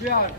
Biar.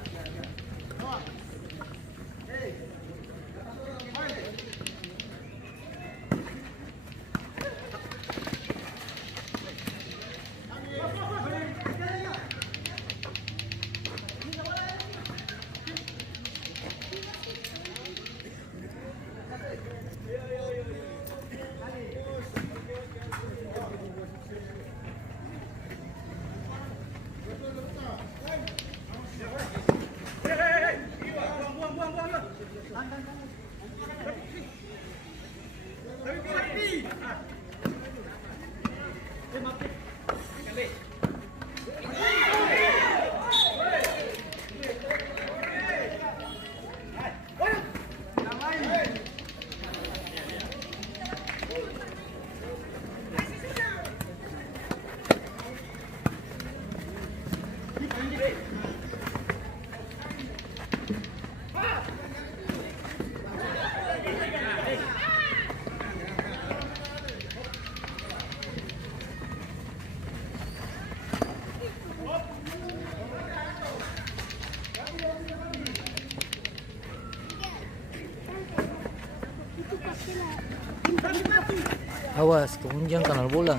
Awas, kemunjang kanal bola.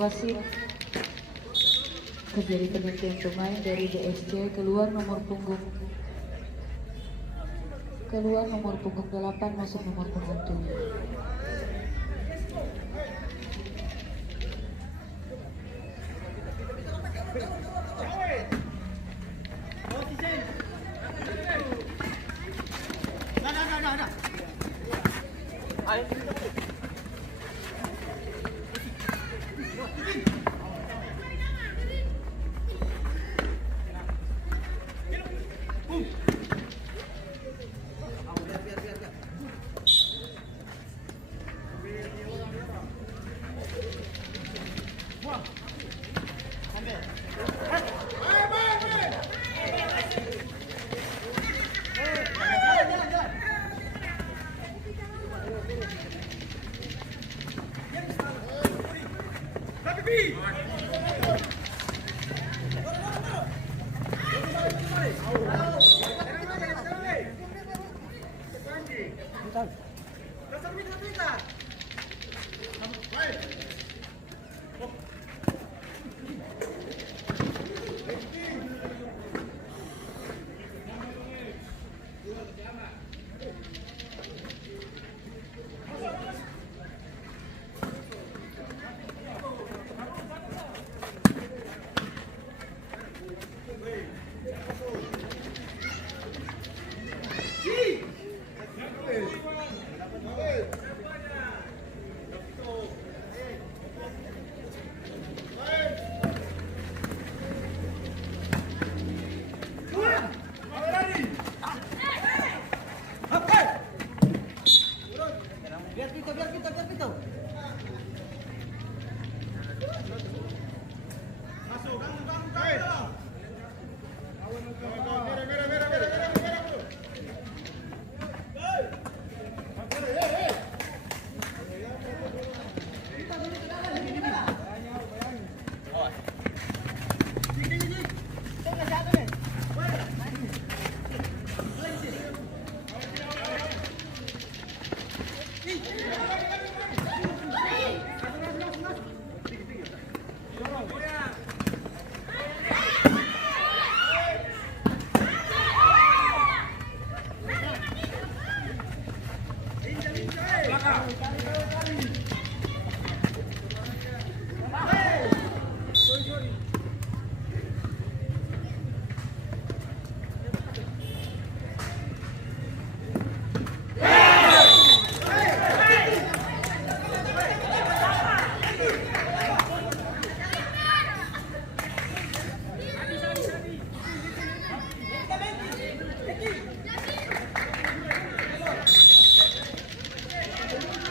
Wasit terjadi pergantian pemain dari DSC keluar nomor punggung 8 masuk nomor punggung 7.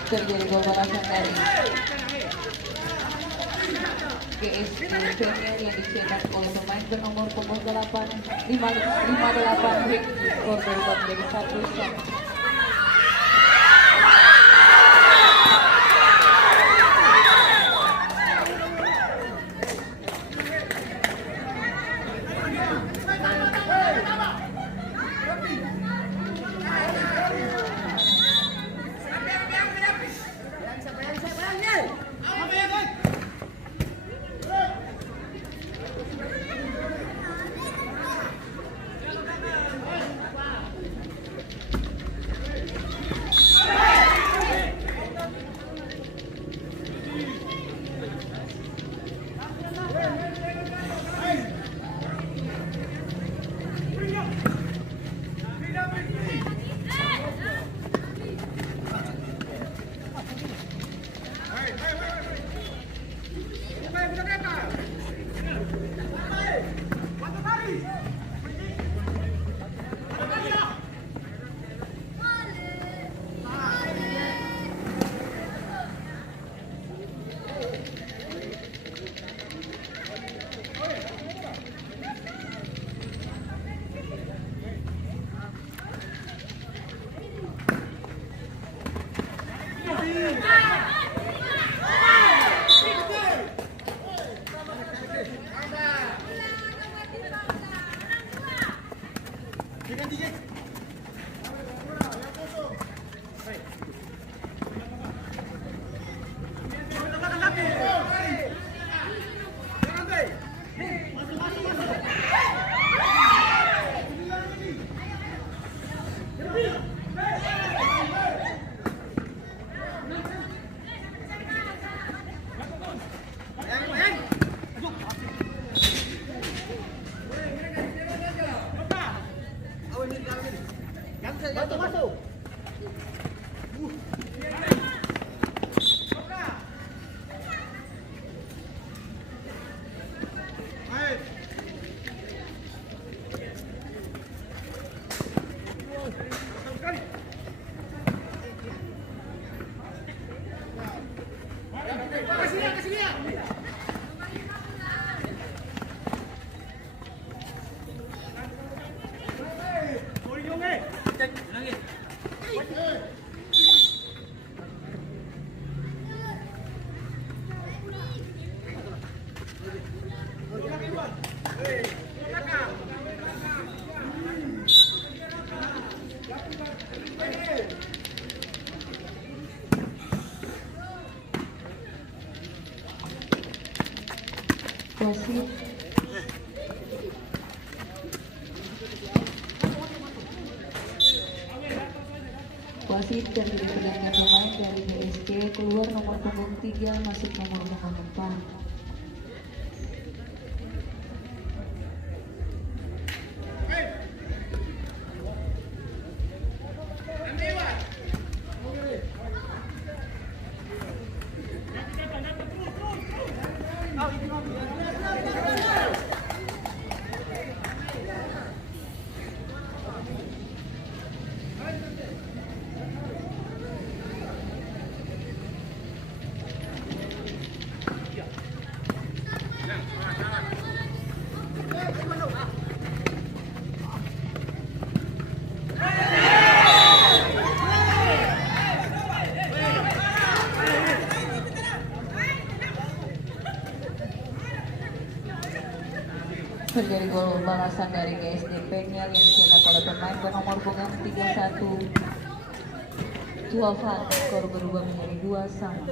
Terjadi gol balasan dari GSD Premier yang dicetak oleh pemain bernomor punggung 58 Ricky. Skor berubah menjadi 1-1. Wasit terdiri pergantian pemain dari GSD, keluar nomor punggung 3 masuk nomor punggung 4. Terjadi gol balasan dari GSD Penyal yang dicetak oleh pemain bernomor punggung 31 Tuafan. Skor berubah menjadi 2-2.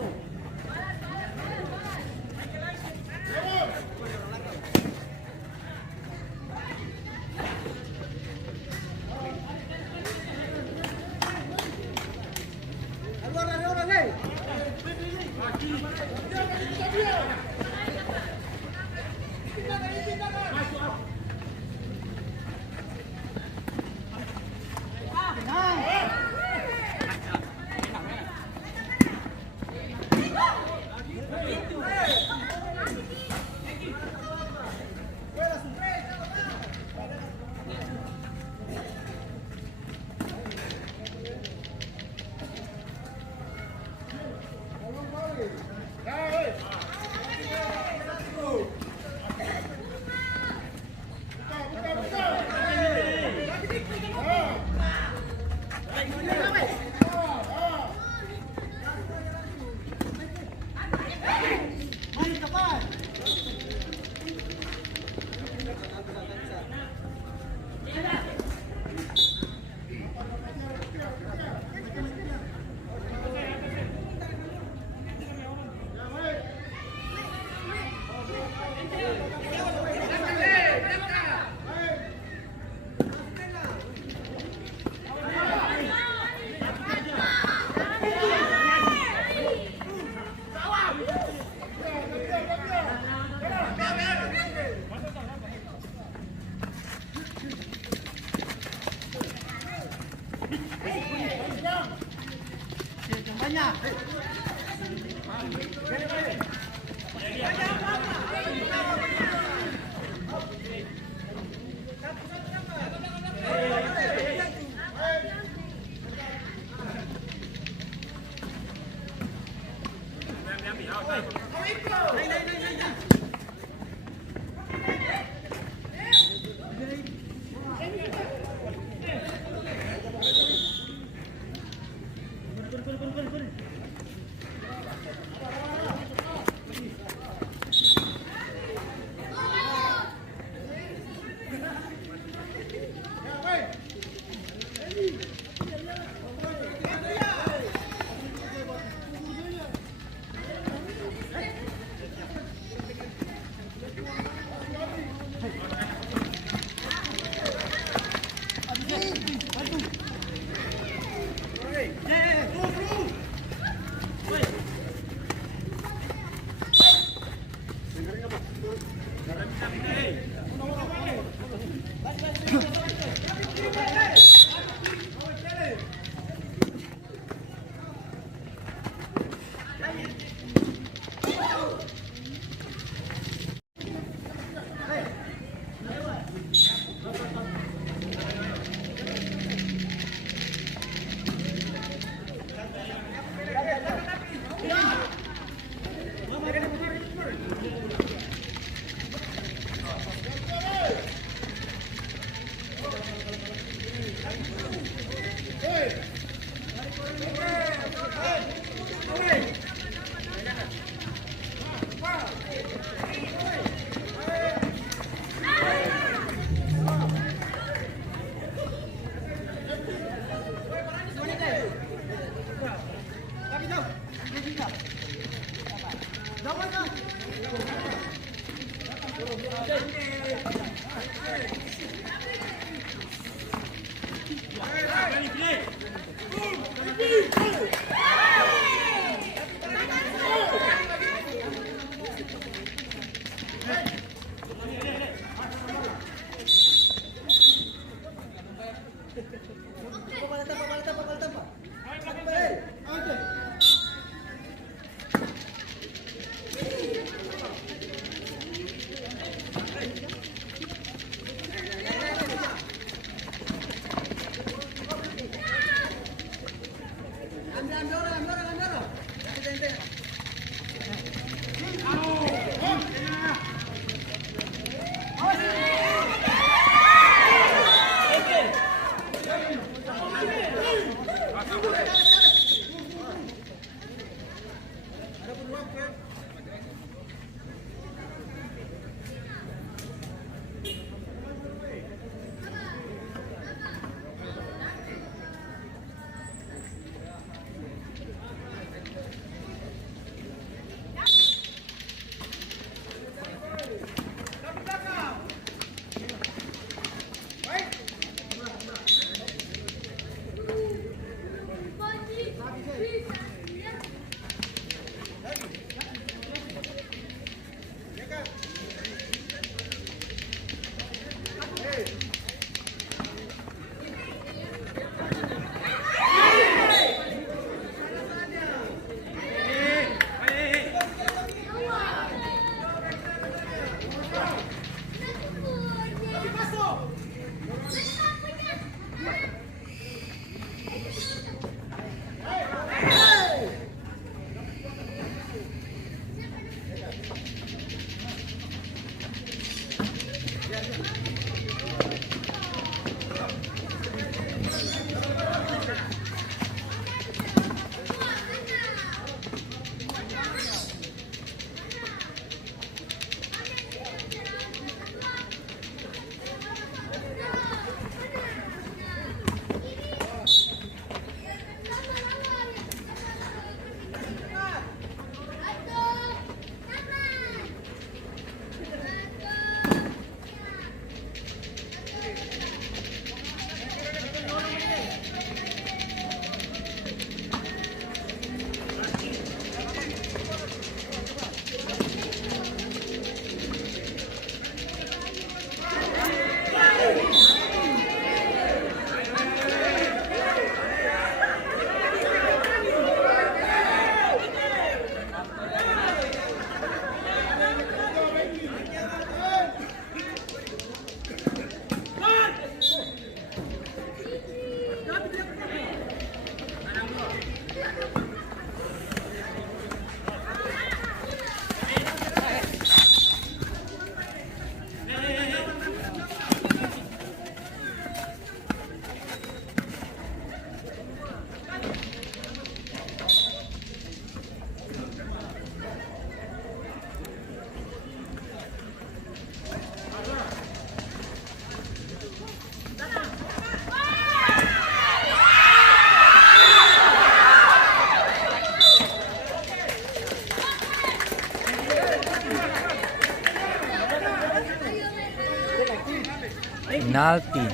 penalti.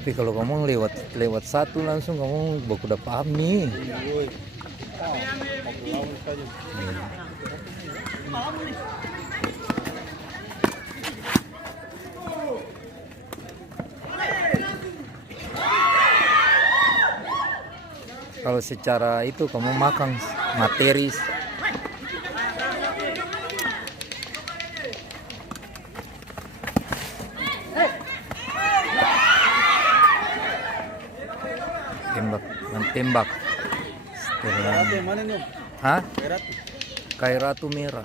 Tapi kalau kamu lewat satu langsung kamu baku udah paham nih. Kalau secara itu kamu makan materi. Tembak. Setelah... Hah? Kairatu merah.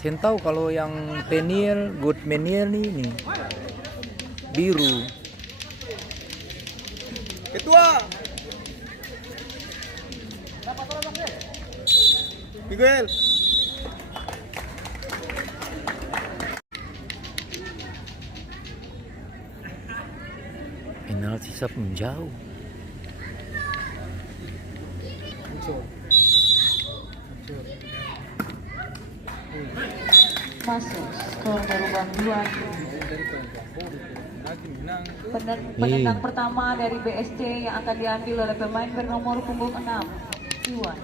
Saya tahu kalau yang Peniel, Good Meniel ini biru. Ketua. Miguel. Penalti siapa menjauh. Masuk skor berubah 2. Penendang pertama dari BSC yang akan diambil oleh pemain bernomor punggung 6, Iwan.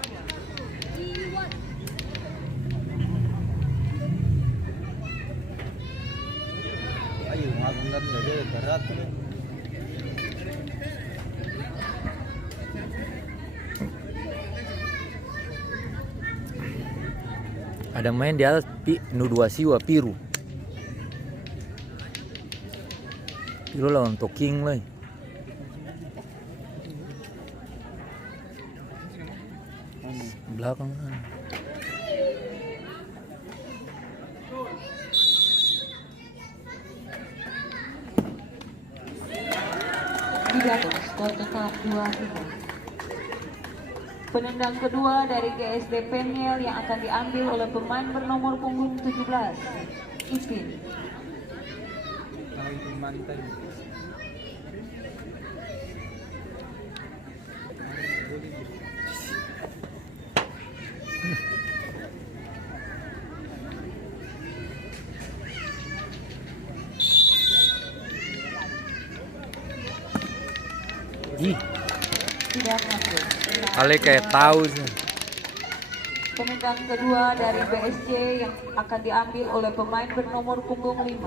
Ayo, magungan saja berat ini. Ada main di atas dua siwa piru lah untuk king lah. Belakang kan. Skor tetap 2-3. Penendang kedua dari GSD Peniel yang akan diambil oleh pemain bernomor punggung 17, Ipin. Tidak masuk. Ale kayak tahu sih. Penendang kedua dari BSC yang akan diambil oleh pemain bernomor punggung 5,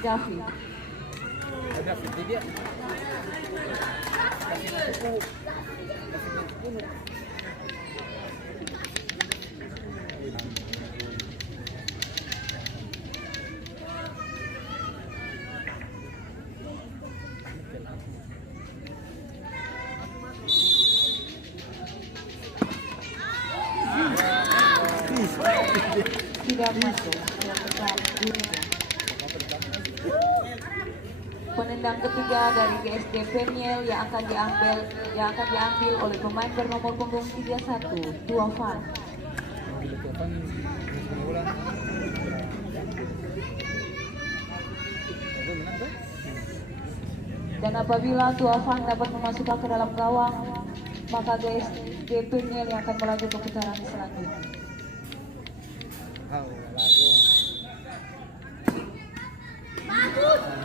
David. Tidak masuk. Penendang ketiga dari GSD Peniel yang akan diambil oleh pemain bernomor punggung 31, Duafan. Dan apabila Tuafang dapat memasukkan ke dalam gawang, maka GSDP Niel yang akan melaju ke putaran selanjutnya.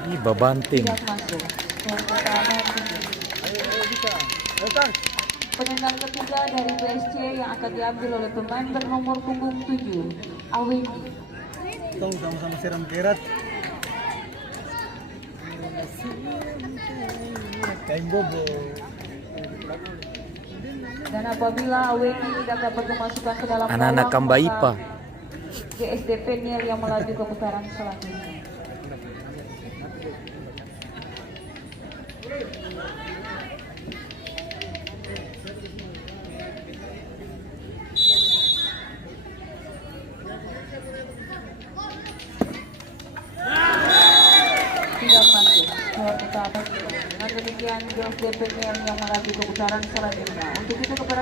Ih, babanting. Tidak masuk. Skor pertama 7. Penendang ketiga dari BSC yang akan diambil oleh pemain bernomor punggung 7, Awegi. Tong sama-sama siram kerat. Kain bobo. Dan apabila Awegi tidak dapat memasukkan ke dalam Anak-anak gawang, Kambaipa. maka GSDP Niel yang melaju ke putaran selanjutnya. Tidak masuk. Skor pertama. Dengan demikian GSDP Niel yang melaju ke putaran selanjutnya. Untuk itu kepada